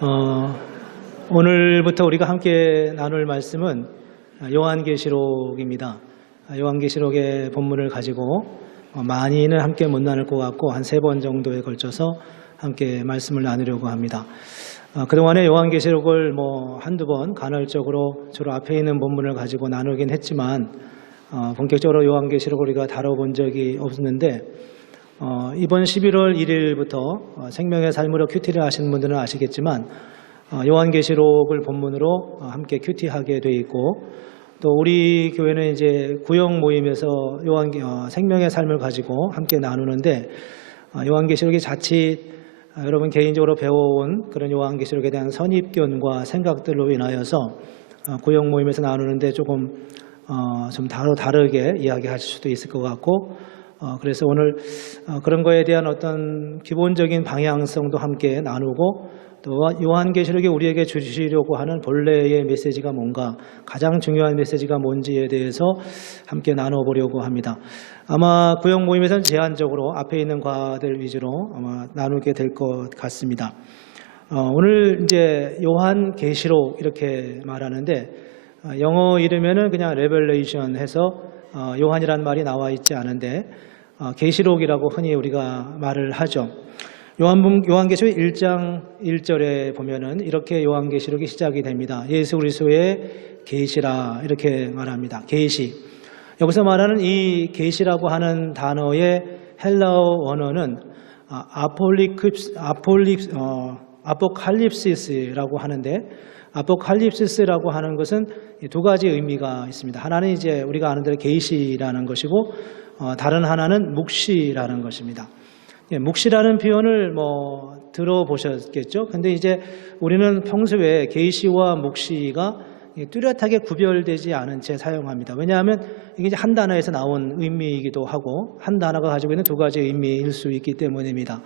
어, 오늘부터 우리가 함께 나눌 말씀은 요한계시록입니다. 요한계시록의 본문을 가지고 많이는 함께 못 나눌 것 같고 한 3번 정도에 걸쳐서 함께 말씀을 나누려고 합니다. 그동안에 요한계시록을 한두 번 간헐적으로 주로 앞에 있는 본문을 가지고 나누긴 했지만 본격적으로 요한계시록을 우리가 다뤄본 적이 없었는데 이번 11월 1일부터 생명의 삶으로 큐티를 하시는 분들은 아시겠지만 요한계시록을 본문으로 함께 큐티하게 돼 있고, 또 우리 교회는 이제 구역 모임에서 생명의 삶을 가지고 함께 나누는데 요한계시록이 자칫 여러분 개인적으로 배워온 그런 요한계시록에 대한 선입견과 생각들로 인하여서 구역 모임에서 나누는데 조금 좀 다르게 이야기하실 수도 있을 것 같고, 그래서 오늘 그런 거에 대한 어떤 기본적인 방향성도 함께 나누고, 또 요한계시록이 우리에게 주시려고 하는 본래의 메시지가 뭔가, 가장 중요한 메시지가 뭔지에 대해서 함께 나눠보려고 합니다. 아마 구역 모임에서는 제한적으로 앞에 있는 과들 위주로 아마 나누게 될 것 같습니다. 오늘 이제 요한계시록 이렇게 말하는데 영어 이름에는 그냥 레벨레이션 해서 요한이라는 말이 나와 있지 않은데 계시록이라고 흔히 우리가 말을 하죠. 요한계시록 1장 1절에 보면은 이렇게 요한계시록이 시작이 됩니다. 예수 그리스도의 계시라 이렇게 말합니다. 계시. 여기서 말하는 이 계시라고 하는 단어의 헬라어 원어는 아포칼립시스라고 하는데, 아포칼립시스라고 하는 것은 두 가지 의미가 있습니다. 하나는 이제 우리가 아는 대로 계시라는 것이고, 다른 하나는 묵시라는 것입니다. 묵시라는 표현을 들어보셨겠죠? 근데 이제 우리는 평소에 계시와 묵시가 뚜렷하게 구별되지 않은 채 사용합니다. 왜냐하면 이게 이제 한 단어에서 나온 의미이기도 하고 한 단어가 가지고 있는 두 가지 의미일 수 있기 때문입니다.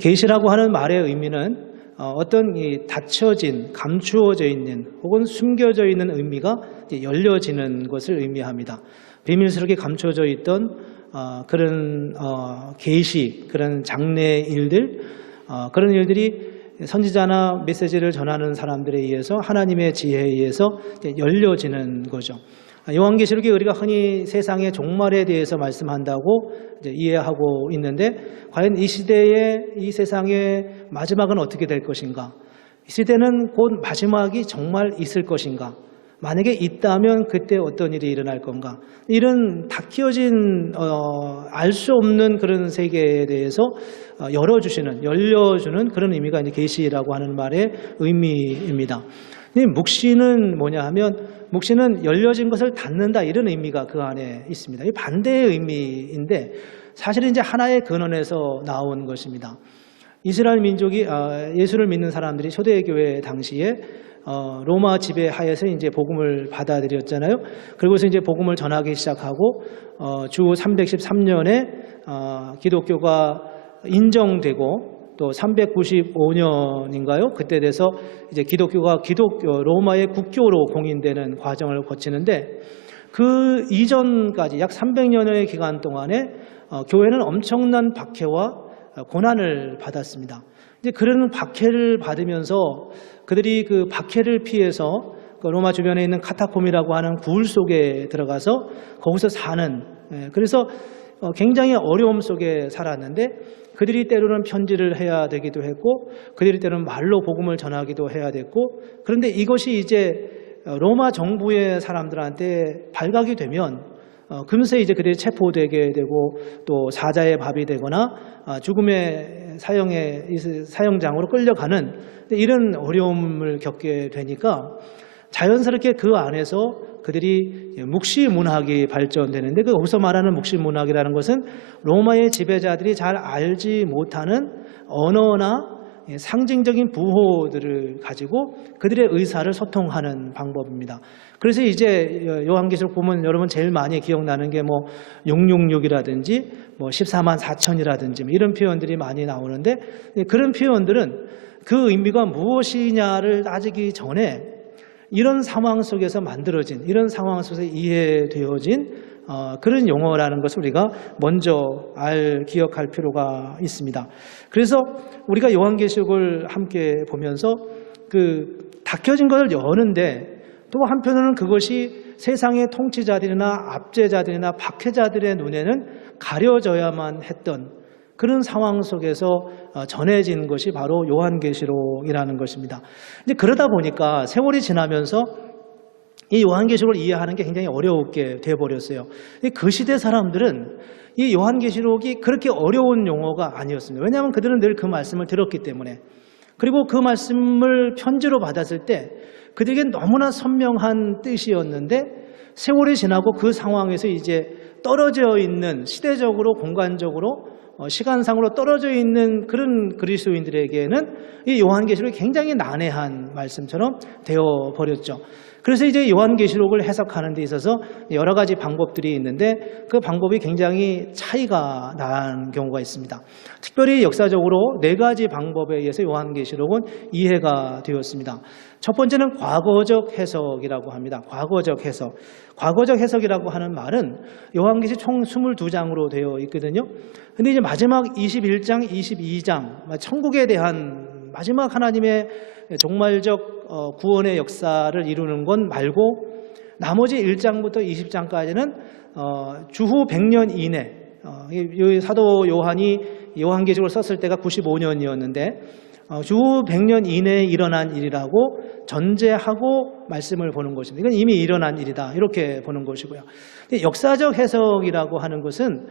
계시라고 하는 말의 의미는 어떤 닫혀진, 감추어져 있는 혹은 숨겨져 있는 의미가 열려지는 것을 의미합니다. 비밀스럽게 감춰져 있던 그런 계시, 그런 장래 일들, 그런 일들이 선지자나 메시지를 전하는 사람들에 의해서 하나님의 지혜에 의해서 열려지는 거죠. 요한계시록이 우리가 흔히 세상의 종말에 대해서 말씀한다고 이제 이해하고 있는데, 과연 이 시대의 이 세상의 마지막은 어떻게 될 것인가? 이 시대는 곧 마지막이 정말 있을 것인가? 만약에 있다면 그때 어떤 일이 일어날 건가? 이런 닫혀진 알 수 없는 그런 세계에 대해서 열려주는 그런 의미가 이제 계시라고 하는 말의 의미입니다. 묵시는 뭐냐 하면, 묵시는 열려진 것을 닫는다, 이런 의미가 그 안에 있습니다. 이 반대의 의미인데 사실은 이제 하나의 근원에서 나온 것입니다. 이스라엘 민족이 예수를 믿는 사람들이 초대교회 당시에 로마 지배 하에서 이제 복음을 받아들였잖아요. 그리고서 이제 복음을 전하기 시작하고 주 313년에 기독교가 인정되고, 또 395년인가요? 그때 돼서 이제 기독교가 로마의 국교로 공인되는 과정을 거치는데, 그 이전까지 약 300년의 기간 동안에 교회는 엄청난 박해와 고난을 받았습니다. 이제 그런 박해를 받으면서 그들이 그 박해를 피해서 로마 주변에 있는 카타콤이라고 하는 구울 속에 들어가서 거기서 사는, 그래서 굉장히 어려움 속에 살았는데, 그들이 때로는 편지를 해야 되기도 했고, 그들이 때로는 말로 복음을 전하기도 해야 됐고, 그런데 이것이 이제 로마 정부의 사람들한테 발각이 되면 금세 이제 그들이 체포되게 되고, 또 사자의 밥이 되거나 죽음의 사형장으로 끌려가는 이런 어려움을 겪게 되니까 자연스럽게 그 안에서 그들이 묵시문학이 발전되는데, 거기서 말하는 묵시문학이라는 것은 로마의 지배자들이 잘 알지 못하는 언어나 상징적인 부호들을 가지고 그들의 의사를 소통하는 방법입니다. 그래서 이제 요한계시록 보면 여러분 제일 많이 기억나는 게 666이라든지 14만 4천이라든지 이런 표현들이 많이 나오는데, 그런 표현들은 그 의미가 무엇이냐를 따지기 전에 이런 상황 속에서 만들어진, 이런 상황 속에서 이해되어진 그런 용어라는 것을 우리가 먼저 기억할 필요가 있습니다. 그래서 우리가 요한계시록을 함께 보면서 그 닫혀진 것을 여는데 또 한편으로는 그것이 세상의 통치자들이나 압제자들이나 박해자들의 눈에는 가려져야만 했던 그런 상황 속에서 전해진 것이 바로 요한계시록이라는 것입니다. 이제 그러다 보니까 세월이 지나면서 이 요한계시록을 이해하는 게 굉장히 어렵게 되어버렸어요. 그 시대 사람들은 이 요한계시록이 그렇게 어려운 용어가 아니었습니다. 왜냐하면 그들은 늘 그 말씀을 들었기 때문에. 그리고 그 말씀을 편지로 받았을 때 그들에겐 너무나 선명한 뜻이었는데 세월이 지나고 그 상황에서 이제 떨어져 있는 시대적으로 공간적으로 시간상으로 떨어져 있는 그런 그리스도인들에게는 이 요한계시록이 굉장히 난해한 말씀처럼 되어버렸죠. 그래서 이제 요한계시록을 해석하는 데 있어서 여러 가지 방법들이 있는데 그 방법이 굉장히 차이가 나는 경우가 있습니다. 특별히 역사적으로 4가지 방법에 의해서 요한계시록은 이해가 되었습니다. 첫 번째는 과거적 해석이라고 합니다. 과거적 해석. 과거적 해석이라고 하는 말은 요한계시록 총 22장으로 되어 있거든요. 근데 이제 마지막 21장, 22장, 천국에 대한 마지막 하나님의 종말적 구원의 역사를 이루는 건 말고 나머지 1장부터 20장까지는 주후 100년 이내, 사도 요한이 요한계시록을 썼을 때가 95년이었는데 주후 100년 이내에 일어난 일이라고 전제하고 말씀을 보는 것입니다. 이건 이미 일어난 일이다 이렇게 보는 것이고요. 역사적 해석이라고 하는 것은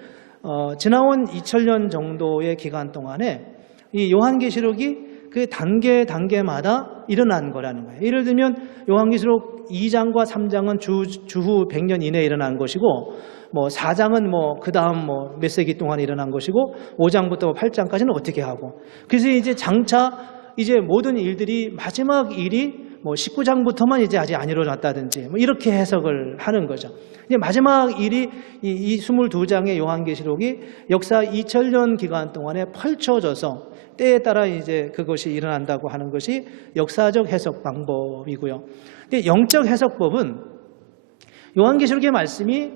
지나온 2000년 정도의 기간 동안에 이 요한계시록이 그 단계마다 일어난 거라는 거예요. 예를 들면 요한계시록 2장과 3장은 주후 100년 이내에 일어난 것이고 4장은 그 다음 몇 세기 동안 일어난 것이고 5장부터 8장까지는 어떻게 하고 그래서 이제 장차 이제 모든 일들이 마지막 일이 19장부터만 이제 아직 안 일어났다든지 이렇게 해석을 하는 거죠. 이제 마지막 일이 이 22장의 요한계시록이 역사 2000년 기간 동안에 펼쳐져서 때에 따라 이제 그것이 일어난다고 하는 것이 역사적 해석 방법이고요. 근데 영적 해석법은 요한계시록의 말씀이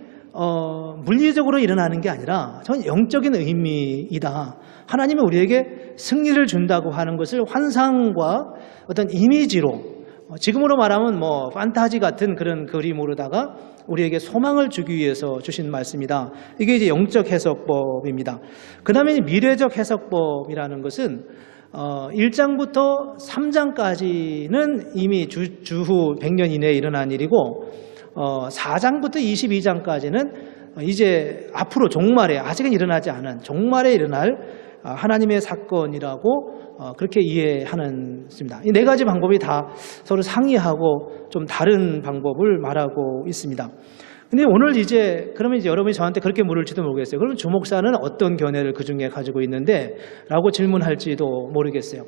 물리적으로 일어나는 게 아니라 전 영적인 의미이다. 하나님이 우리에게 승리를 준다고 하는 것을 환상과 어떤 이미지로 지금으로 말하면 판타지 같은 그런 그림으로다가 우리에게 소망을 주기 위해서 주신 말씀이다. 이게 이제 영적 해석법입니다. 그 다음에 미래적 해석법이라는 것은 1장부터 3장까지는 이미 주후 100년 이내에 일어난 일이고 4장부터 22장까지는 이제 앞으로 종말에 아직은 일어나지 않은 종말에 일어날 하나님의 사건이라고 그렇게 이해하는 것입니다. 이 4가지 방법이 다 서로 상이하고 좀 다른 방법을 말하고 있습니다. 근데 오늘 그러면 이제 여러분이 저한테 그렇게 물을지도 모르겠어요. 그러면 주 목사는 어떤 견해를 그 중에 가지고 있는데? 라고 질문할지도 모르겠어요.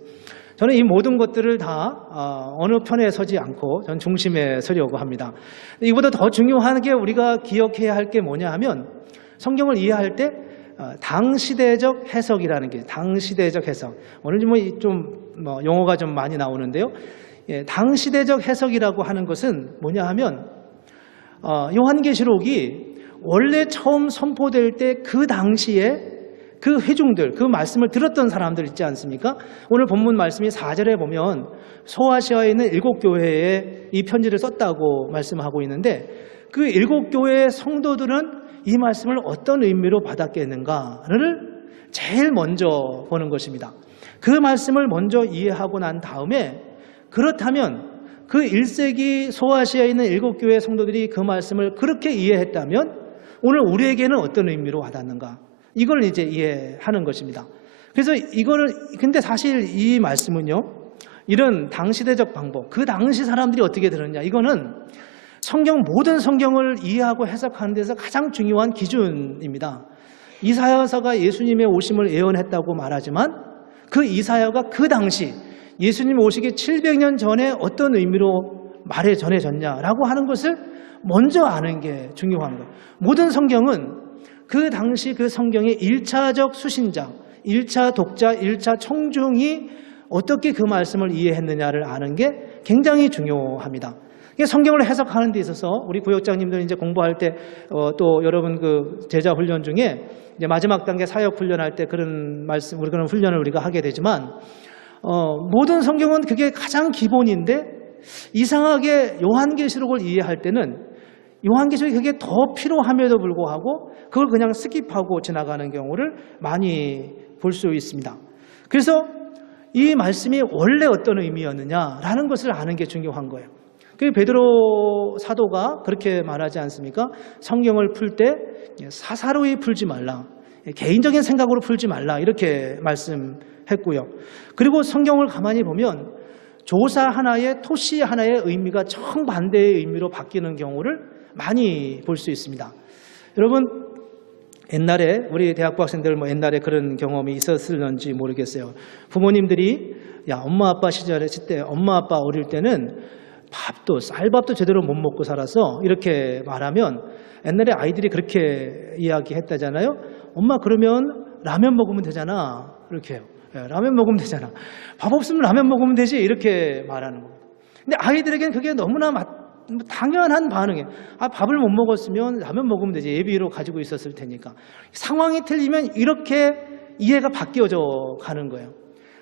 저는 이 모든 것들을 다 어느 편에 서지 않고 전 중심에 서려고 합니다. 이보다 더 중요한 게 우리가 기억해야 할 게 뭐냐 하면 성경을 이해할 때 당시대적 해석이라는 게 당시대적 해석. 오늘 좀 용어가 좀 많이 나오는데요. 당시대적 해석이라고 하는 것은 뭐냐 하면 요한계시록이 원래 처음 선포될 때 그 당시에 그 회중들, 그 말씀을 들었던 사람들 있지 않습니까? 오늘 본문 말씀이 4절에 보면 소아시아에 있는 7교회에 이 편지를 썼다고 말씀하고 있는데 그 7교회의 성도들은 이 말씀을 어떤 의미로 받았겠는가를 제일 먼저 보는 것입니다. 그 말씀을 먼저 이해하고 난 다음에 그렇다면 그 1세기 소아시아에 있는 7교회 성도들이 그 말씀을 그렇게 이해했다면 오늘 우리에게는 어떤 의미로 와닿는가? 이걸 이제 이해하는 것입니다. 그래서 근데 사실 이 말씀은요, 이런 당시대적 방법, 그 당시 사람들이 어떻게 들었냐, 이거는 모든 성경을 이해하고 해석하는 데서 가장 중요한 기준입니다. 이사야서가 예수님의 오심을 예언했다고 말하지만 그 이사야가 그 당시 예수님 오시기 700년 전에 어떤 의미로 말에 전해졌냐라고 하는 것을 먼저 아는 게 중요한 거예요. 모든 성경은 그 당시 그 성경의 1차적 수신자, 1차 독자, 1차 청중이 어떻게 그 말씀을 이해했느냐를 아는 게 굉장히 중요합니다. 이게 성경을 해석하는 데 있어서 우리 구역장님들 이제 공부할 때 또 여러분 그 제자 훈련 중에 이제 마지막 단계 사역 훈련할 때 그런 말씀, 우리 그런 훈련을 우리가 하게 되지만 모든 성경은 그게 가장 기본인데 이상하게 요한계시록을 이해할 때는 요한계시록이 그게 더 필요함에도 불구하고 그걸 그냥 스킵하고 지나가는 경우를 많이 볼 수 있습니다. 그래서 이 말씀이 원래 어떤 의미였느냐라는 것을 아는 게 중요한 거예요. 그 베드로 사도가 그렇게 말하지 않습니까? 성경을 풀 때 사사로이 풀지 말라, 개인적인 생각으로 풀지 말라, 이렇게 말씀했고요. 그리고 성경을 가만히 보면 조사 하나에 토시 하나의 의미가 정반대의 의미로 바뀌는 경우를 많이 볼 수 있습니다. 여러분, 옛날에 우리 대학부 학생들 옛날에 그런 경험이 있었을런지 모르겠어요. 부모님들이 엄마 아빠 시절에 그때 엄마 아빠 어릴 때는 쌀밥도 제대로 못 먹고 살아서 이렇게 말하면 옛날에 아이들이 그렇게 이야기했다잖아요. 엄마, 그러면 라면 먹으면 되잖아. 이렇게 해요. 라면 먹으면 되잖아. 밥 없으면 라면 먹으면 되지. 이렇게 말하는 겁니다. 근데 아이들에게는 그게 너무나 당연한 반응이에요. 밥을 못 먹었으면 라면 먹으면 되지. 예비로 가지고 있었을 테니까. 상황이 틀리면 이렇게 이해가 바뀌어져 가는 거예요.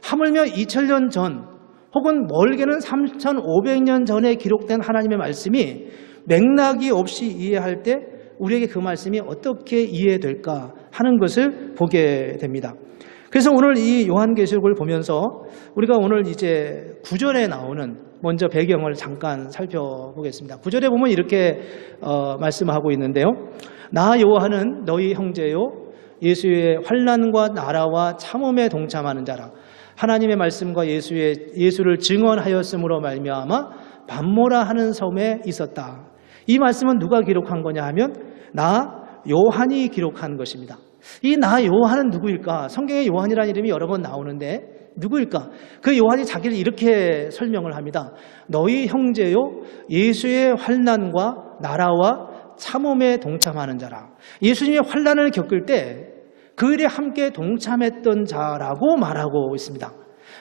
하물며 2000년 전 혹은 멀게는 3500년 전에 기록된 하나님의 말씀이 맥락이 없이 이해할 때 우리에게 그 말씀이 어떻게 이해될까 하는 것을 보게 됩니다. 그래서 오늘 이 요한계시록을 보면서 우리가 오늘 이제 9절에 나오는 먼저 배경을 잠깐 살펴보겠습니다. 9절에 보면 이렇게 말씀하고 있는데요. 나 요한은 너희 형제요 예수의 환난과 나라와 참음에 동참하는 자라. 하나님의 말씀과 예수를 증언하였으므로 말미암아 반모라 하는 섬에 있었다. 이 말씀은 누가 기록한 거냐 하면 나 요한이 기록한 것입니다. 이 나 요한은 누구일까? 성경에 요한이라는 이름이 여러 번 나오는데 누구일까? 그 요한이 자기를 이렇게 설명을 합니다. 너희 형제요 예수의 환난과 나라와 참음에 동참하는 자라. 예수님의 환난을 겪을 때 그 일에 함께 동참했던 자라고 말하고 있습니다.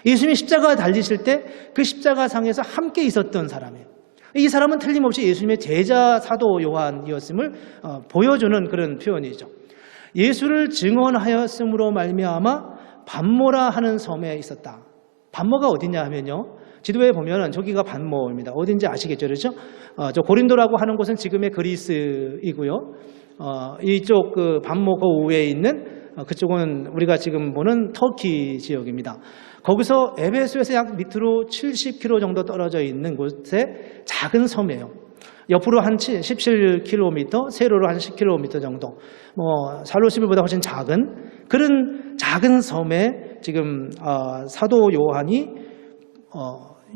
예수님이 십자가 달리실 때 그 십자가상에서 함께 있었던 사람이에요. 이 사람은 틀림없이 예수님의 제자 사도 요한이었음을 보여주는 그런 표현이죠. 예수를 증언하였으므로 말미암아 반모라 하는 섬에 있었다. 반모가 어디냐 하면요, 지도에 보면 저기가 반모입니다. 어딘지 아시겠죠? 그렇죠? 저 고린도라고 하는 곳은 지금의 그리스이고요. 이쪽 그 반모 그 위에 있는 그쪽은 우리가 지금 보는 터키 지역입니다. 거기서 에베소에서 약 밑으로 70km 정도 떨어져 있는 곳에 작은 섬이에요. 옆으로 한 17km, 세로로 한 10km 정도. 살로시빌보다 훨씬 작은 그런 작은 섬에 지금 사도 요한이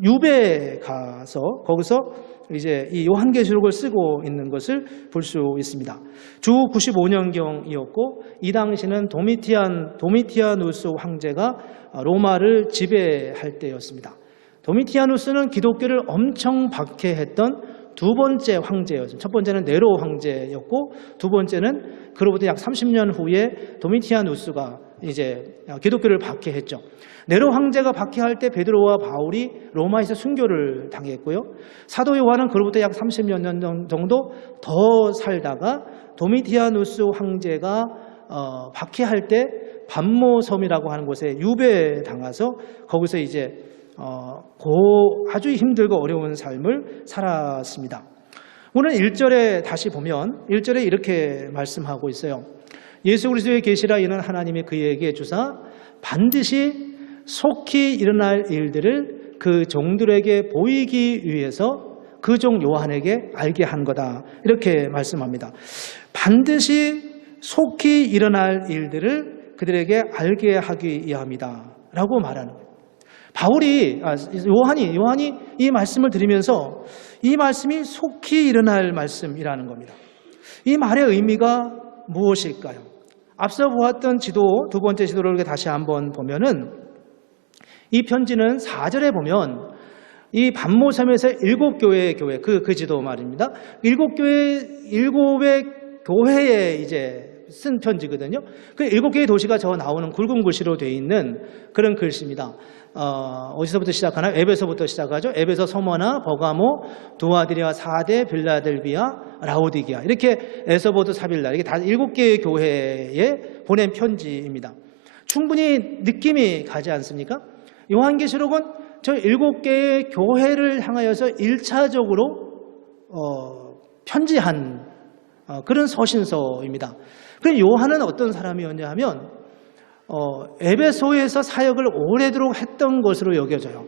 유배에 가서 거기서 이제 이 요한계시록을 쓰고 있는 것을 볼 수 있습니다. 주 95년경이었고 이 당시는 도미티아누스 황제가 로마를 지배할 때였습니다. 도미티아누스는 기독교를 엄청 박해했던 두 번째 황제였습니다. 첫 번째는 네로 황제였고 두 번째는 그로부터 약 30년 후에 도미티아누스가 이제 기독교를 박해했죠. 네로 황제가 박해할 때 베드로와 바울이 로마에서 순교를 당했고요. 사도 요한은 그로부터 약 30년 정도 더 살다가 도미티아누스 황제가 박해할 때 반모섬이라고 하는 곳에 유배당해서 거기서 이제 아주 힘들고 어려운 삶을 살았습니다. 오늘 1절에 다시 보면 1절에 이렇게 말씀하고 있어요. 예수 그리스도의 계시라 이는 하나님이 그에게 주사 반드시 속히 일어날 일들을 그 종들에게 보이기 위해서 그 종 요한에게 알게 한 거다. 이렇게 말씀합니다. 반드시 속히 일어날 일들을 그들에게 알게 하기 위함이다 라고 말하는 거예요. 요한이 이 말씀을 들으면서 이 말씀이 속히 일어날 말씀이라는 겁니다. 이 말의 의미가 무엇일까요? 앞서 보았던 지도, 두 번째 지도를 다시 한번 보면은 이 편지는 4절에 보면 이 반모섬에서 7교회의 교회, 그 지도 말입니다. 7교회의 교회에 이제 쓴 편지거든요. 그 7개의 도시가 저 나오는 굵은 글씨로 되어 있는 그런 글씨입니다. 어디서부터 시작하나요? 에베소부터 시작하죠. 에베소, 소머나, 버가모, 두아디리아, 사데, 빌라델비아, 라오디게아, 이렇게 에서보드, 사빌라, 이게 다 7개의 교회에 보낸 편지입니다. 충분히 느낌이 가지 않습니까? 요한계시록은 저 7개의 교회를 향하여서 1차적으로 편지한 그런 서신서입니다. 그럼 요한은 어떤 사람이었냐 하면 에베소에서 사역을 오래도록 했던 것으로 여겨져요.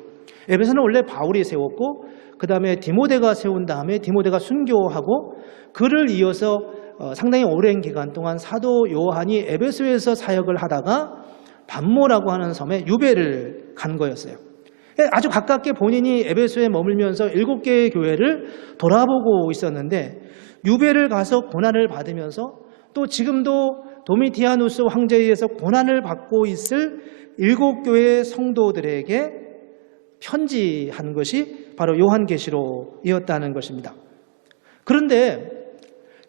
에베소는 원래 바울이 세웠고 그 다음에 디모데가 세운 다음에 디모데가 순교하고 그를 이어서 상당히 오랜 기간 동안 사도 요한이 에베소에서 사역을 하다가 반모라고 하는 섬에 유배를 간 거였어요. 아주 가깝게 본인이 에베소에 머물면서 7개의 교회를 돌아보고 있었는데 유배를 가서 고난을 받으면서 또 지금도 도미티아누스 황제에 의해서 고난을 받고 있을 7교회의 성도들에게 편지한 것이 바로 요한계시록이었다는 것입니다. 그런데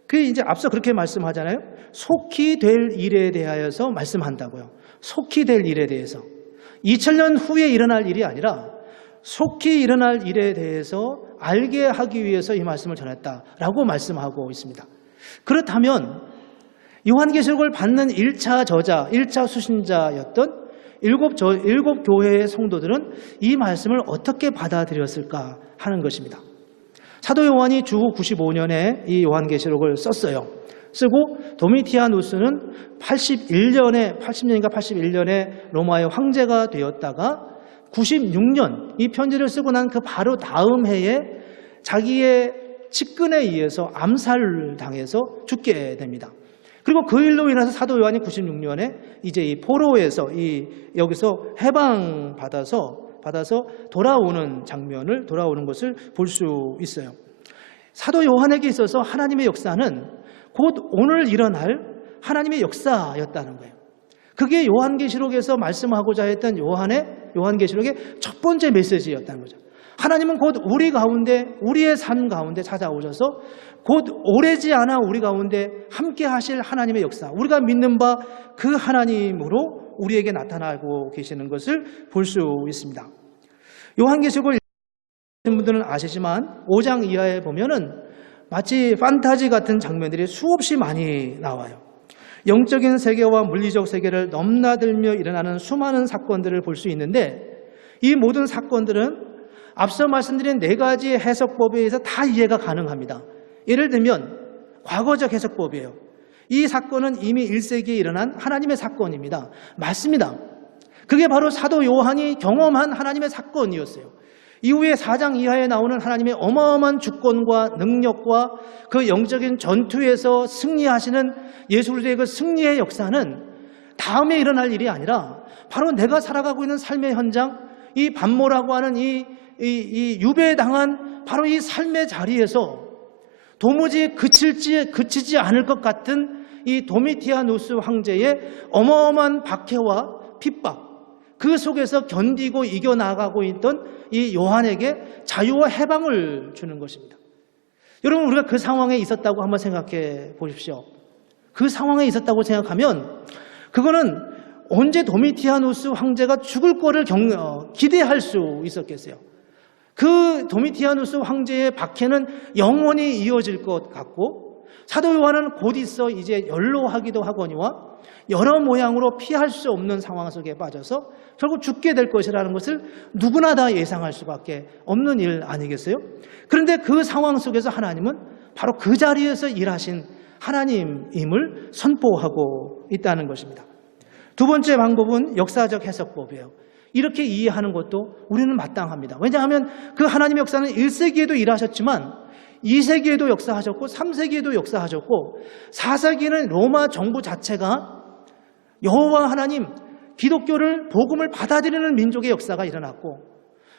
그 이제 앞서 그렇게 말씀하잖아요. 속히 될 일에 대하여서 말씀한다고요. 속히 될 일에 대해서 2000년 후에 일어날 일이 아니라 속히 일어날 일에 대해서 알게 하기 위해서 이 말씀을 전했다라고 말씀하고 있습니다. 그렇다면 요한계시록을 받는 1차 저자, 1차 수신자였던 7 교회의 성도들은 이 말씀을 어떻게 받아들였을까 하는 것입니다. 사도 요한이 주후 95년에 이 요한계시록을 썼어요. 쓰고 도미티아누스는 80년인가 81년에 로마의 황제가 되었다가 96년 이 편지를 쓰고 난 그 바로 다음 해에 자기의 측근에 의해서 암살당해서 죽게 됩니다. 그리고 그 일로 인해서 사도 요한이 96년에 이제 이 포로에서 여기서 해방받아서 돌아오는 장면을 돌아오는 것을 볼 수 있어요. 사도 요한에게 있어서 하나님의 역사는 곧 오늘 일어날 하나님의 역사였다는 거예요. 그게 요한계시록에서 말씀하고자 했던 요한계시록의 첫 번째 메시지였다는 거죠. 하나님은 곧 우리 가운데, 우리의 삶 가운데 찾아오셔서 곧 오래지 않아 우리 가운데 함께 하실 하나님의 역사, 우리가 믿는 바 그 하나님으로 우리에게 나타나고 계시는 것을 볼 수 있습니다. 요한계시록을 읽으신 분들은 아시지만 5장 이하에 보면은 마치 판타지 같은 장면들이 수없이 많이 나와요. 영적인 세계와 물리적 세계를 넘나들며 일어나는 수많은 사건들을 볼 수 있는데 이 모든 사건들은 앞서 말씀드린 4가지 해석법에 의해서 다 이해가 가능합니다. 예를 들면 과거적 해석법이에요. 이 사건은 이미 1세기에 일어난 하나님의 사건입니다. 맞습니다. 그게 바로 사도 요한이 경험한 하나님의 사건이었어요. 이후에 4장 이하에 나오는 하나님의 어마어마한 주권과 능력과 그 영적인 전투에서 승리하시는 예수의 그 승리의 역사는 다음에 일어날 일이 아니라 바로 내가 살아가고 있는 삶의 현장, 이 반모라고 하는 이 유배당한 바로 이 삶의 자리에서 도무지 그치지 않을 것 같은 이 도미티아누스 황제의 어마어마한 박해와 핍박, 그 속에서 견디고 이겨나가고 있던 이 요한에게 자유와 해방을 주는 것입니다. 여러분, 우리가 그 상황에 있었다고 한번 생각해 보십시오. 그 상황에 있었다고 생각하면 그거는 언제 도미티아누스 황제가 죽을 거를 기대할 수 있었겠어요. 그 도미티아누스 황제의 박해는 영원히 이어질 것 같고 사도 요한은 곧 있어 이제 연로하기도 하거니와 여러 모양으로 피할 수 없는 상황 속에 빠져서 결국 죽게 될 것이라는 것을 누구나 다 예상할 수밖에 없는 일 아니겠어요? 그런데 그 상황 속에서 하나님은 바로 그 자리에서 일하신 하나님임을 선포하고 있다는 것입니다. 두 번째 방법은 역사적 해석법이에요. 이렇게 이해하는 것도 우리는 마땅합니다. 왜냐하면 그 하나님의 역사는 1세기에도 일하셨지만 2세기에도 역사하셨고 3세기에도 역사하셨고 4세기에는 로마 정부 자체가 여호와 하나님, 기독교를 복음을 받아들이는 민족의 역사가 일어났고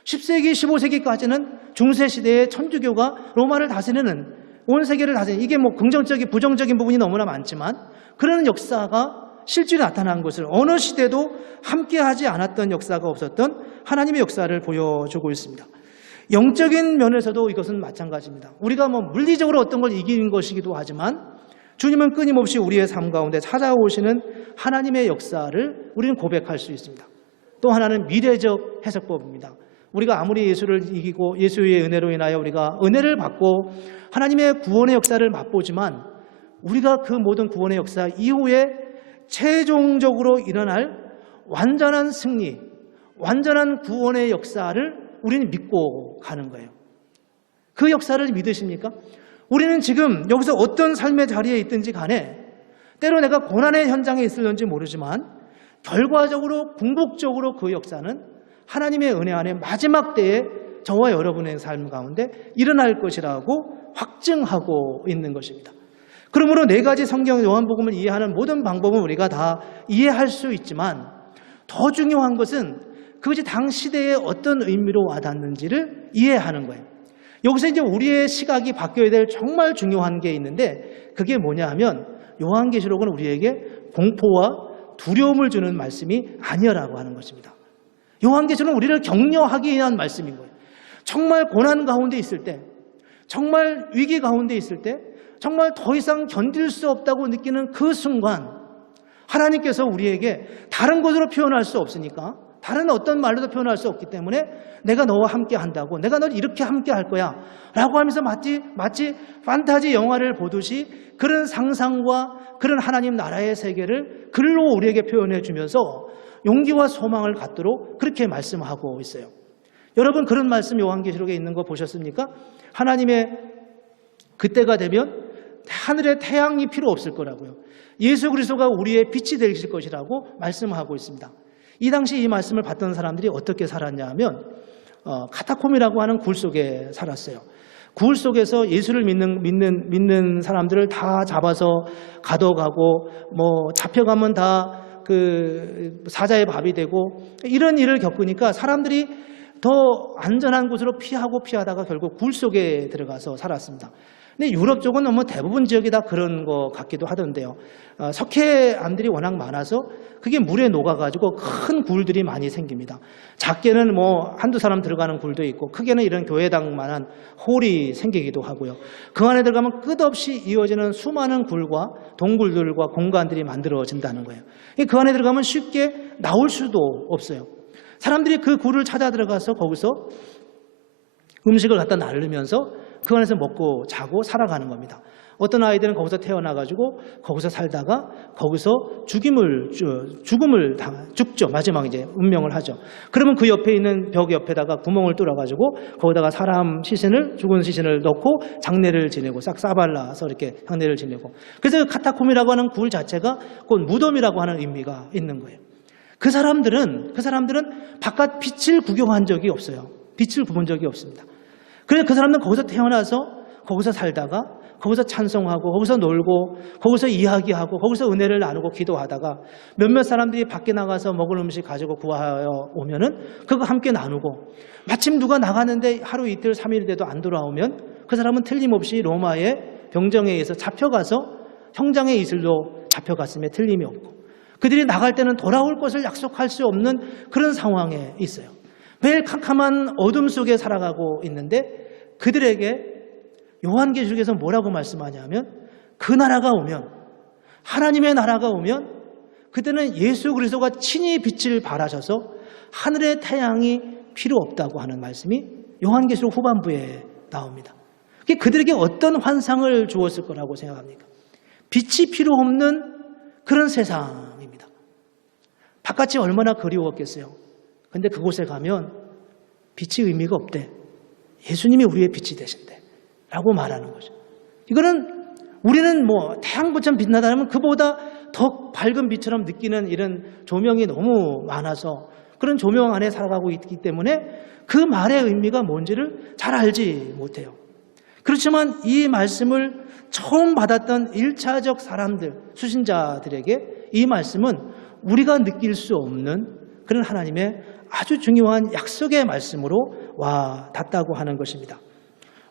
10세기, 15세기까지는 중세시대의 천주교가 로마를 다스리는, 온 세계를 다스리는, 이게 뭐 긍정적인 부정적인 부분이 너무나 많지만 그런 역사가 실제로 나타난 것을 어느 시대도 함께하지 않았던 역사가 없었던 하나님의 역사를 보여주고 있습니다. 영적인 면에서도 이것은 마찬가지입니다. 우리가 뭐 물리적으로 어떤 걸 이기는 것이기도 하지만 주님은 끊임없이 우리의 삶 가운데 찾아오시는 하나님의 역사를 우리는 고백할 수 있습니다. 또 하나는 미래적 해석법입니다. 우리가 아무리 예수를 이기고 예수의 은혜로 인하여 우리가 은혜를 받고 하나님의 구원의 역사를 맛보지만 우리가 그 모든 구원의 역사 이후에 최종적으로 일어날 완전한 승리, 완전한 구원의 역사를 우리는 믿고 가는 거예요. 그 역사를 믿으십니까? 우리는 지금 여기서 어떤 삶의 자리에 있든지 간에 때로 내가 고난의 현장에 있을는지 모르지만 결과적으로 궁극적으로 그 역사는 하나님의 은혜 안에 마지막 때에 저와 여러분의 삶 가운데 일어날 것이라고 확증하고 있는 것입니다. 그러므로 4가지 성경 요한복음을 이해하는 모든 방법은 우리가 다 이해할 수 있지만 더 중요한 것은 그것이 당 시대에 어떤 의미로 와닿는지를 이해하는 거예요. 여기서 이제 우리의 시각이 바뀌어야 될 정말 중요한 게 있는데 그게 뭐냐 하면 요한계시록은 우리에게 공포와 두려움을 주는 말씀이 아니라고 하는 것입니다. 요한계시록은 우리를 격려하기 위한 말씀인 거예요. 정말 고난 가운데 있을 때, 정말 위기 가운데 있을 때, 정말 더 이상 견딜 수 없다고 느끼는 그 순간 하나님께서 우리에게 다른 것으로 표현할 수 없으니까, 다른 어떤 말로도 표현할 수 없기 때문에 내가 너와 함께 한다고, 내가 널 이렇게 함께 할 거야 라고 하면서 마치 판타지 영화를 보듯이 그런 상상과 그런 하나님 나라의 세계를 글로 우리에게 표현해 주면서 용기와 소망을 갖도록 그렇게 말씀하고 있어요. 여러분 그런 말씀 요한계시록에 있는 거 보셨습니까? 하나님의 그때가 되면 하늘에 태양이 필요 없을 거라고요. 예수 그리스도가 우리의 빛이 되실 것이라고 말씀하고 있습니다. 이 당시 이 말씀을 받던 사람들이 어떻게 살았냐 하면 카타콤이라고 하는 굴 속에 살았어요. 굴 속에서 예수를 믿는 사람들을 다 잡아서 가둬가고 잡혀가면 다 그 사자의 밥이 되고 이런 일을 겪으니까 사람들이 더 안전한 곳으로 피하다가 결국 굴 속에 들어가서 살았습니다. 근데 유럽 쪽은 대부분 지역이 다 그런 것 같기도 하던데요. 석회암들이 워낙 많아서 그게 물에 녹아가지고 큰 굴들이 많이 생깁니다. 작게는 한두 사람 들어가는 굴도 있고 크게는 이런 교회당만한 홀이 생기기도 하고요. 그 안에 들어가면 끝없이 이어지는 수많은 굴과 동굴들과 공간들이 만들어진다는 거예요. 그 안에 들어가면 쉽게 나올 수도 없어요. 사람들이 그 굴을 찾아 들어가서 거기서 음식을 갖다 나르면서 그 안에서 먹고 자고 살아가는 겁니다. 어떤 아이들은 거기서 태어나가지고 거기서 살다가 거기서 죽죠. 마지막 이제 운명을 하죠. 그러면 그 옆에 있는 벽 옆에다가 구멍을 뚫어가지고 거기다가 사람 죽은 시신을 넣고 장례를 지내고 싹 싸발라서 이렇게 장례를 지내고. 그래서 카타콤이라고 하는 굴 자체가 곧 무덤이라고 하는 의미가 있는 거예요. 그 사람들은 바깥 빛을 구경한 적이 없어요. 빛을 본 적이 없습니다. 그래서 그 사람들은 거기서 태어나서 거기서 살다가 거기서 찬송하고 거기서 놀고 거기서 이야기하고 거기서 은혜를 나누고 기도하다가 몇몇 사람들이 밖에 나가서 먹을 음식 가지고 구하여 오면은 그거 함께 나누고 마침 누가 나가는데 하루 이틀 3일 돼도 안 돌아오면 그 사람은 틀림없이 로마의 병정에 의해서 잡혀가서 형장의 이슬로 잡혀갔음에 틀림이 없고 그들이 나갈 때는 돌아올 것을 약속할 수 없는 그런 상황에 있어요. 매일 캄캄한 어둠 속에 살아가고 있는데 그들에게 요한계시록에서 뭐라고 말씀하냐면 그 나라가 오면 하나님의 나라가 오면 그때는 예수 그리스도가 친히 빛을 발하셔서 하늘의 태양이 필요 없다고 하는 말씀이 요한계시록 후반부에 나옵니다. 그들에게 어떤 환상을 주었을 거라고 생각합니까? 빛이 필요 없는 그런 세상입니다. 바깥이 얼마나 그리웠겠어요. 근데 그곳에 가면 빛이 의미가 없대. 예수님이 우리의 빛이 되신대 라고 말하는 거죠. 이거는 우리는 태양빛처럼 빛나다면 그보다 더 밝은 빛처럼 느끼는 이런 조명이 너무 많아서 그런 조명 안에 살아가고 있기 때문에 그 말의 의미가 뭔지를 잘 알지 못해요. 그렇지만 이 말씀을 처음 받았던 1차적 사람들, 수신자들에게 이 말씀은 우리가 느낄 수 없는 그런 하나님의 아주 중요한 약속의 말씀으로 와 닿다고 하는 것입니다.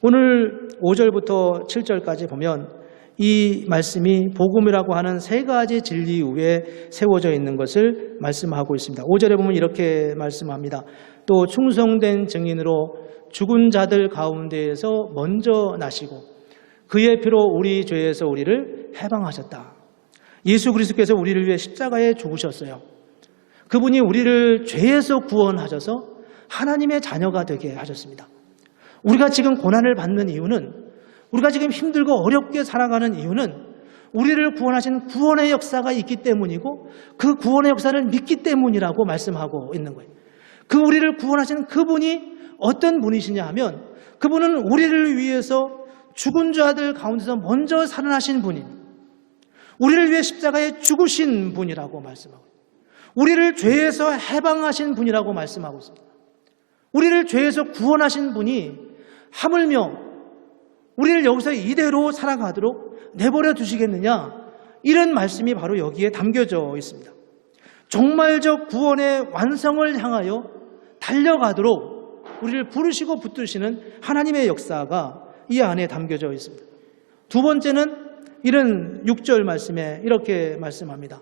오늘 5절부터 7절까지 보면 이 말씀이 복음이라고 하는 3가지 진리 위에 세워져 있는 것을 말씀하고 있습니다. 5절에 보면 이렇게 말씀합니다. 또 충성된 증인으로 죽은 자들 가운데에서 먼저 나시고 그의 피로 우리 죄에서 우리를 해방하셨다. 예수 그리스도께서 우리를 위해 십자가에 죽으셨어요. 그분이 우리를 죄에서 구원하셔서 하나님의 자녀가 되게 하셨습니다. 우리가 지금 고난을 받는 이유는, 우리가 지금 힘들고 어렵게 살아가는 이유는 우리를 구원하신 구원의 역사가 있기 때문이고 그 구원의 역사를 믿기 때문이라고 말씀하고 있는 거예요. 그 우리를 구원하신 그분이 어떤 분이시냐 하면 그분은 우리를 위해서 죽은 자들 가운데서 먼저 살아나신 분입니다. 우리를 위해 십자가에 죽으신 분이라고 말씀하고, 우리를 죄에서 해방하신 분이라고 말씀하고 있습니다. 우리를 죄에서 구원하신 분이 하물며 우리를 여기서 이대로 살아가도록 내버려 두시겠느냐, 이런 말씀이 바로 여기에 담겨져 있습니다. 종말적 구원의 완성을 향하여 달려가도록 우리를 부르시고 붙드시는 하나님의 역사가 이 안에 담겨져 있습니다. 두 번째는 이런 6절 말씀에 이렇게 말씀합니다.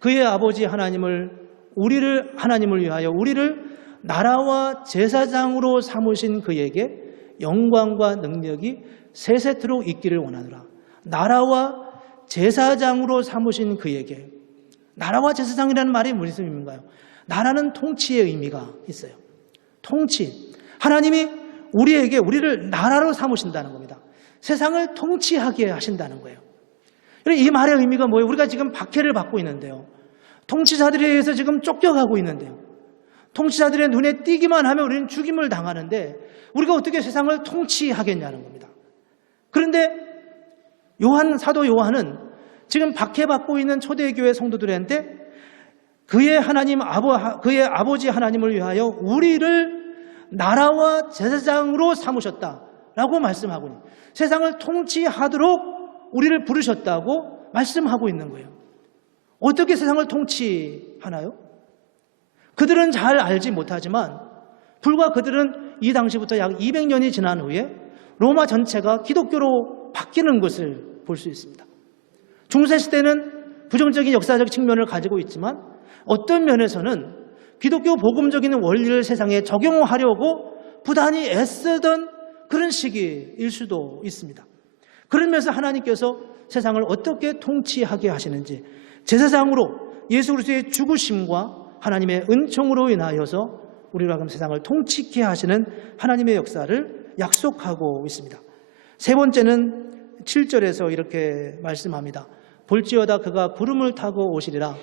그의 아버지 하나님을 위하여 우리를 나라와 제사장으로 삼으신 그에게 영광과 능력이 세세토록 있기를 원하노라. 나라와 제사장으로 삼으신 그에게, 나라와 제사장이라는 말이 무슨 의미인가요? 나라는 통치의 의미가 있어요. 통치. 하나님이 우리를 나라로 삼으신다는 겁니다. 세상을 통치하게 하신다는 거예요. 이 말의 의미가 뭐예요? 우리가 지금 박해를 받고 있는데요. 통치자들에 의해서 지금 쫓겨가고 있는데요. 통치자들의 눈에 띄기만 하면 우리는 죽임을 당하는데 우리가 어떻게 세상을 통치하겠냐는 겁니다. 그런데 사도 요한은 지금 박해받고 있는 초대교회 성도들한테 그의 아버지 하나님을 위하여 우리를 나라와 제사장으로 삼으셨다라고 말씀하고 있는, 세상을 통치하도록 우리를 부르셨다고 말씀하고 있는 거예요. 어떻게 세상을 통치하나요? 그들은 잘 알지 못하지만 불과 그들은 이 당시부터 약 200년이 지난 후에 로마 전체가 기독교로 바뀌는 것을 볼 수 있습니다. 중세시대는 부정적인 역사적 측면을 가지고 있지만 어떤 면에서는 기독교 복음적인 원리를 세상에 적용하려고 부단히 애쓰던 그런 시기일 수도 있습니다. 그러면서 하나님께서 세상을 어떻게 통치하게 하시는지, 제사장으로 예수 그리스도의 죽으심과 하나님의 은총으로 인하여서 우리가 그럼 세상을 통치케 하시는 하나님의 역사를 약속하고 있습니다. 세 번째는 7절에서 이렇게 말씀합니다. 볼지어다 그가 구름을 타고 오시리라.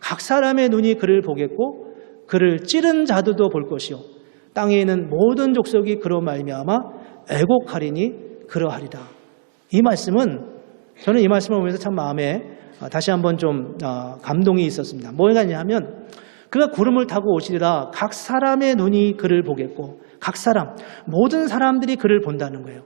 각 사람의 눈이 그를 보겠고 그를 찌른 자들도 볼 것이요 땅에 있는 모든 족속이 그로 말미암아 애곡하리니 그러하리라. 이 말씀은, 저는 이 말씀을 보면서 참 마음에 다시 한번 좀 감동이 있었습니다. 뭐가 있냐면 그가 구름을 타고 오시리라. 각 사람의 눈이 그를 보겠고, 각 사람, 모든 사람들이 그를 본다는 거예요.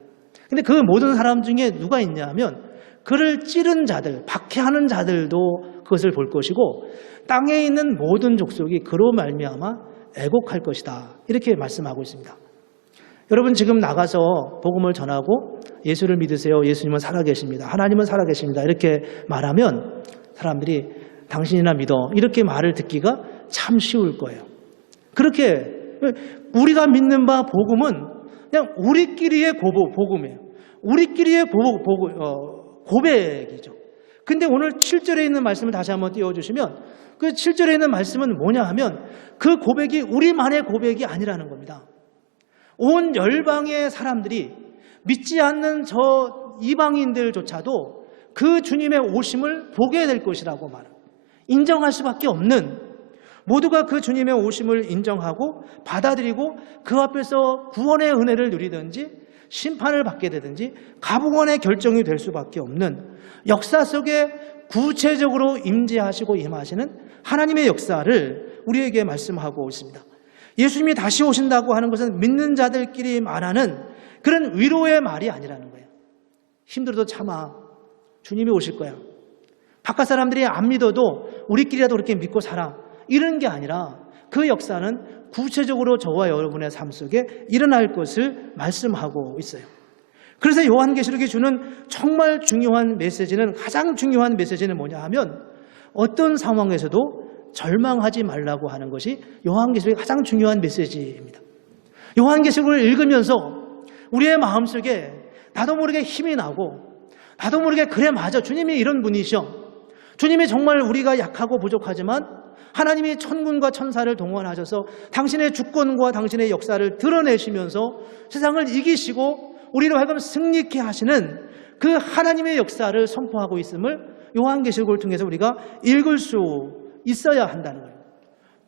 근데 그 모든 사람 중에 누가 있냐 하면 그를 찌른 자들, 박해하는 자들도 그것을 볼 것이고 땅에 있는 모든 족속이 그로 말미암아 애곡할 것이다. 이렇게 말씀하고 있습니다. 여러분 지금 나가서 복음을 전하고 예수를 믿으세요. 예수님은 살아계십니다. 하나님은 살아계십니다. 이렇게 말하면 사람들이 당신이나 믿어, 이렇게 말을 듣기가 참 쉬울 거예요. 그렇게 우리가 믿는 바 복음은 그냥 우리끼리의 복음이에요. 우리끼리의 고백이죠. 근데 오늘 7절에 있는 말씀을 다시 한번 띄워주시면 그 7절에 있는 말씀은 뭐냐 하면 그 고백이 우리만의 고백이 아니라는 겁니다. 온 열방의 사람들이, 믿지 않는 저 이방인들조차도 그 주님의 오심을 보게 될 것이라고 말합니다. 인정할 수밖에 없는, 모두가 그 주님의 오심을 인정하고 받아들이고 그 앞에서 구원의 은혜를 누리든지 심판을 받게 되든지 가부원의 결정이 될 수밖에 없는 역사 속에 구체적으로 임재하시고 임하시는 하나님의 역사를 우리에게 말씀하고 있습니다. 예수님이 다시 오신다고 하는 것은 믿는 자들끼리 말하는 그런 위로의 말이 아니라는 거예요. 힘들어도 참아, 주님이 오실 거야. 바깥 사람들이 안 믿어도 우리끼리라도 그렇게 믿고 살아, 이런 게 아니라 그 역사는 구체적으로 저와 여러분의 삶 속에 일어날 것을 말씀하고 있어요. 그래서 요한계시록이 주는 정말 중요한 메시지는, 가장 중요한 메시지는 뭐냐 하면 어떤 상황에서도 절망하지 말라고 하는 것이 요한계시록의 가장 중요한 메시지입니다. 요한계시록을 읽으면서 우리의 마음속에 나도 모르게 힘이 나고, 나도 모르게 그래 맞아, 주님이 이런 분이셔, 주님이 정말 우리가 약하고 부족하지만 하나님이 천군과 천사를 동원하셔서 당신의 주권과 당신의 역사를 드러내시면서 세상을 이기시고 우리로 하여금 승리케 하시는 그 하나님의 역사를 선포하고 있음을 요한계시록을 통해서 우리가 읽을 수 있어야 한다는 거예요.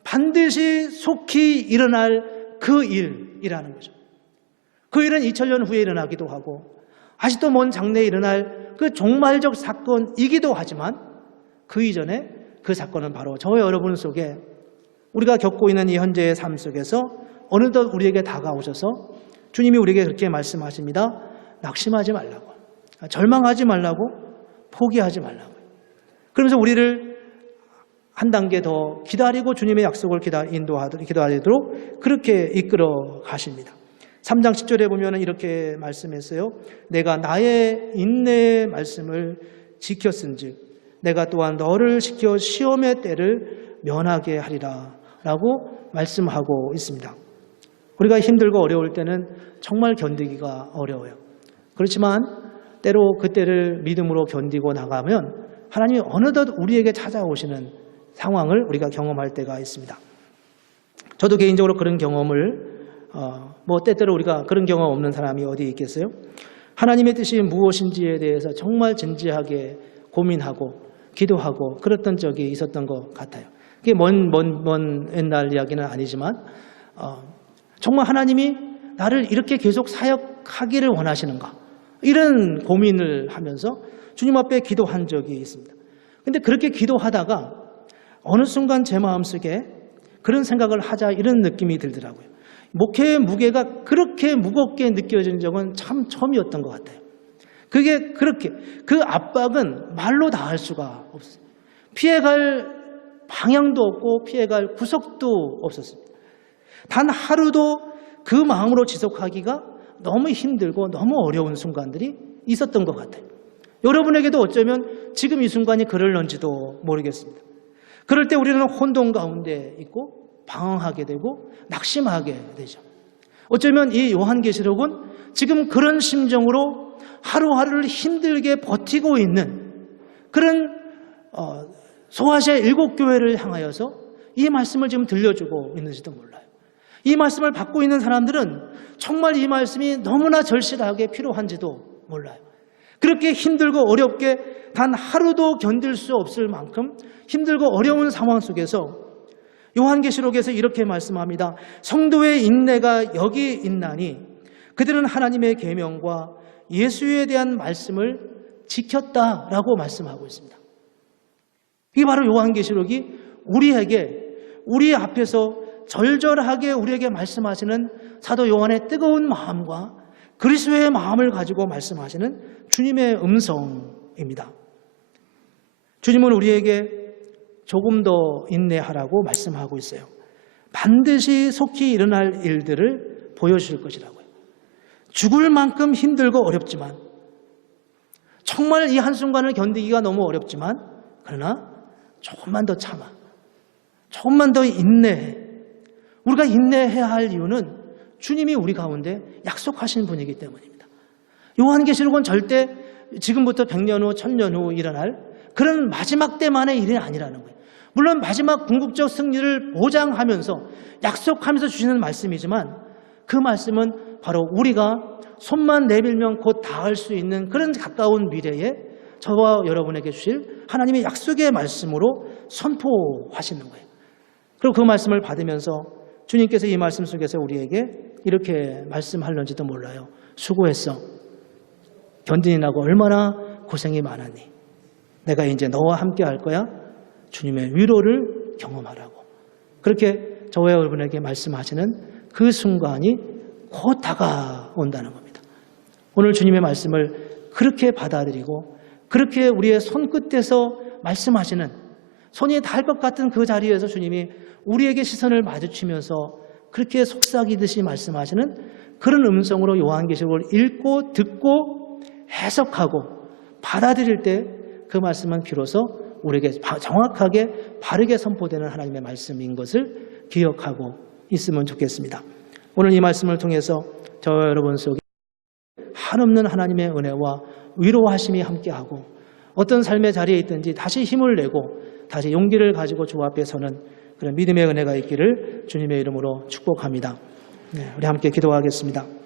반드시 속히 일어날 그 일이라는 거죠. 그 일은 2000년 후에 일어나기도 하고 아직도 먼 장래에 일어날 그 종말적 사건이기도 하지만 그 이전에 그 사건은 바로 저와 여러분 속에 우리가 겪고 있는 이 현재의 삶 속에서 어느덧 우리에게 다가오셔서 주님이 우리에게 그렇게 말씀하십니다. 낙심하지 말라고, 절망하지 말라고, 포기하지 말라고. 그러면서 우리를 한 단계 더 기다리고 주님의 약속을 기다리도록 그렇게 이끌어 가십니다. 3장 10절에 보면 이렇게 말씀했어요. 내가 나의 인내의 말씀을 지켰은즉 내가 또한 너를 지켜 시험의 때를 면하게 하리라 라고 말씀하고 있습니다. 우리가 힘들고 어려울 때는 정말 견디기가 어려워요. 그렇지만 때로 그때를 믿음으로 견디고 나가면 하나님이 어느덧 우리에게 찾아오시는 상황을 우리가 경험할 때가 있습니다. 저도 개인적으로 그런 경험을 때때로 우리가 그런 경험 없는 사람이 어디 있겠어요? 하나님의 뜻이 무엇인지에 대해서 정말 진지하게 고민하고 기도하고 그랬던 적이 있었던 것 같아요. 그게 먼 옛날 이야기는 아니지만 정말 하나님이 나를 이렇게 계속 사역하기를 원하시는가? 이런 고민을 하면서 주님 앞에 기도한 적이 있습니다. 근데 그렇게 기도하다가 어느 순간 제 마음속에 그런 생각을 하자 이런 느낌이 들더라고요. 목회의 무게가 그렇게 무겁게 느껴진 적은 참 처음이었던 것 같아요. 그게 그렇게 그 압박은 말로 다 할 수가 없어요. 피해갈 방향도 없고 피해갈 구석도 없었습니다. 단 하루도 그 마음으로 지속하기가 너무 힘들고 너무 어려운 순간들이 있었던 것 같아요. 여러분에게도 어쩌면 지금 이 순간이 그럴런지도 모르겠습니다. 그럴 때 우리는 혼돈 가운데 있고 방황하게 되고 낙심하게 되죠. 어쩌면 이 요한계시록은 지금 그런 심정으로 하루하루를 힘들게 버티고 있는 그런 소아시아 7교회를 향하여서 이 말씀을 지금 들려주고 있는지도 몰라요. 이 말씀을 받고 있는 사람들은 정말 이 말씀이 너무나 절실하게 필요한지도 몰라요. 그렇게 힘들고 어렵게 단 하루도 견딜 수 없을 만큼 힘들고 어려운 상황 속에서 요한계시록에서 이렇게 말씀합니다. 성도의 인내가 여기 있나니 그들은 하나님의 계명과 예수에 대한 말씀을 지켰다라고 말씀하고 있습니다. 이게 바로 요한계시록이 우리에게 우리 앞에서 절절하게 우리에게 말씀하시는 사도 요한의 뜨거운 마음과 그리스도의 마음을 가지고 말씀하시는 주님의 음성입니다. 주님은 우리에게 조금 더 인내하라고 말씀하고 있어요. 반드시 속히 일어날 일들을 보여주실 것이라고요. 죽을 만큼 힘들고 어렵지만 정말 이 한순간을 견디기가 너무 어렵지만 그러나 조금만 더 참아, 조금만 더 인내해. 우리가 인내해야 할 이유는 주님이 우리 가운데 약속하신 분이기 때문입니다. 요한계시록은 절대 지금부터 100년 후, 1000년 후 일어날 그런 마지막 때만의 일이 아니라는 거예요. 물론 마지막 궁극적 승리를 보장하면서 약속하면서 주시는 말씀이지만 그 말씀은 바로 우리가 손만 내밀면 곧 닿을 수 있는 그런 가까운 미래에 저와 여러분에게 주실 하나님의 약속의 말씀으로 선포하시는 거예요. 그리고 그 말씀을 받으면서 주님께서 이 말씀 속에서 우리에게 이렇게 말씀하려는지도 몰라요. 수고했어. 견디느라고 얼마나 고생이 많았니. 내가 이제 너와 함께 할 거야. 주님의 위로를 경험하라고. 그렇게 저와 여러분에게 말씀하시는 그 순간이 곧 다가온다는 겁니다. 오늘 주님의 말씀을 그렇게 받아들이고 그렇게 우리의 손끝에서 말씀하시는 손이 닿을 것 같은 그 자리에서 주님이 우리에게 시선을 마주치면서 그렇게 속삭이듯이 말씀하시는 그런 음성으로 요한계시록을 읽고 듣고 해석하고 받아들일 때 그 말씀은 비로소 우리에게 정확하게 바르게 선포되는 하나님의 말씀인 것을 기억하고 있으면 좋겠습니다. 오늘 이 말씀을 통해서 저와 여러분 속에 한없는 하나님의 은혜와 위로하심이 함께하고 어떤 삶의 자리에 있든지 다시 힘을 내고 다시 용기를 가지고 주 앞에 서는 그런 믿음의 은혜가 있기를 주님의 이름으로 축복합니다. 네, 우리 함께 기도하겠습니다.